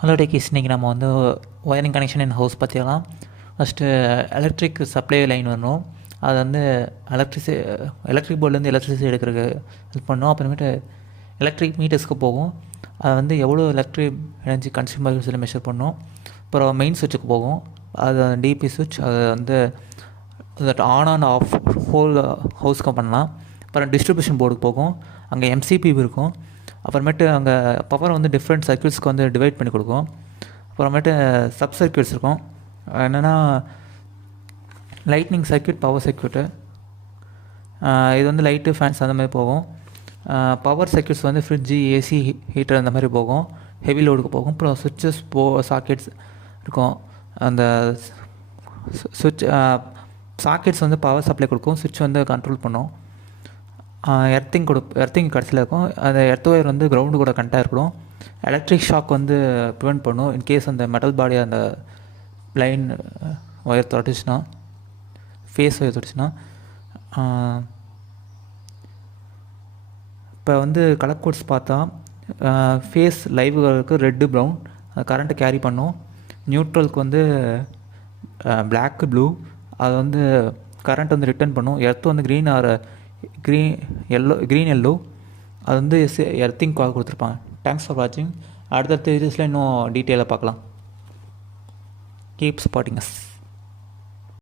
Hello techies, இன்றைக்கி நம்ம வந்து ஒயரிங் கனெக்ஷன் இன் ஹவுஸ் பார்த்திக்கலாம். ஃபஸ்ட்டு எலக்ட்ரிக் சப்ளை லைன் வரணும். அது வந்து எலக்ட்ரிக் போர்ட்லேருந்து எலக்ட்ரிசிட்டி எடுக்கிறதுக்கு ஹெல்ப் பண்ணோம். அப்புறமேட்டு எலக்ட்ரிக் மீட்டர்ஸ்க்கு போகும். அது வந்து எவ்வளோ எலக்ட்ரிக் எனர்ஜி கன்சியூம் சொல்லி மெஷர் பண்ணோம். அப்புறம் மெயின் சுவிட்சுக்கு போகும். அது டிபி சுவிட்ச், அது வந்து ஆன் அண்ட் ஆஃப் ஹோல் ஹவுஸ்க்கு பண்ணலாம். அப்புறம் டிஸ்ட்ரிபியூஷன் போர்டுக்கு போகும். அங்கே எம்சிபி இருக்கும். அப்புறமேட்டு அங்கே பவர் வந்து டிஃப்ரெண்ட் சர்க்யூட்ஸ்க்கு வந்து டிவைட் பண்ணி கொடுக்கும். அப்புறமேட்டு சப் சர்க்யூட்ஸ் இருக்கும். என்னென்னா லைட்னிங் சர்க்யூட், பவர் சர்க்யூட்டு. இது வந்து லைட்டு, ஃபேன்ஸ் அந்த மாதிரி போகும். பவர் சர்க்யூட்ஸ் வந்து ஃப்ரிட்ஜு, ஏசி, ஹீட்டர் அந்த மாதிரி போகும். ஹெவி லோடுக்கு போகும். அப்புறம் சுவிட்சஸ் சாக்கெட்ஸ் இருக்கும். அந்த சுவிட்ச் சாக்கெட்ஸ் வந்து பவர் சப்ளை கொடுக்கும். சுவிட்ச் வந்து கண்ட்ரோல் பண்ணும். எர்த்திங் கடைசியில் இருக்கும். அந்த எர்த் ஒயர் வந்து கிரவுண்டு கூட கனெக்டாக இருக்கணும். எலக்ட்ரிக் ஷாக் வந்து ப்ரிவெண்ட் பண்ணும். இன்கேஸ் அந்த மெட்டல் பாடி அந்த லைன் ஒயர் தொட்டுச்சுன்னா, ஃபேஸ் ஒயர் தொட்டுச்சுன்னா. இப்போ வந்து கலர் கோட்ஸ் பார்த்தா, ஃபேஸ் லைவுகளுக்கு ரெட்டு, ப்ரௌன் கரண்ட்டு கேரி பண்ணும். நியூட்ரலுக்கு வந்து பிளாக்கு, ப்ளூ அது வந்து கரண்ட் வந்து ரிட்டர்ன் பண்ணும். எர்த் வந்து க்ரீன் எல்லோ அது வந்து எர்த்திங்காக கொடுத்துருப்பாங்க. தேங்க்ஸ் ஃபார் வாட்சிங். அடுத்தடுத்த வீடியோஸில் இன்னும் டீட்டெயிலாக பார்க்கலாம். Keep supporting us.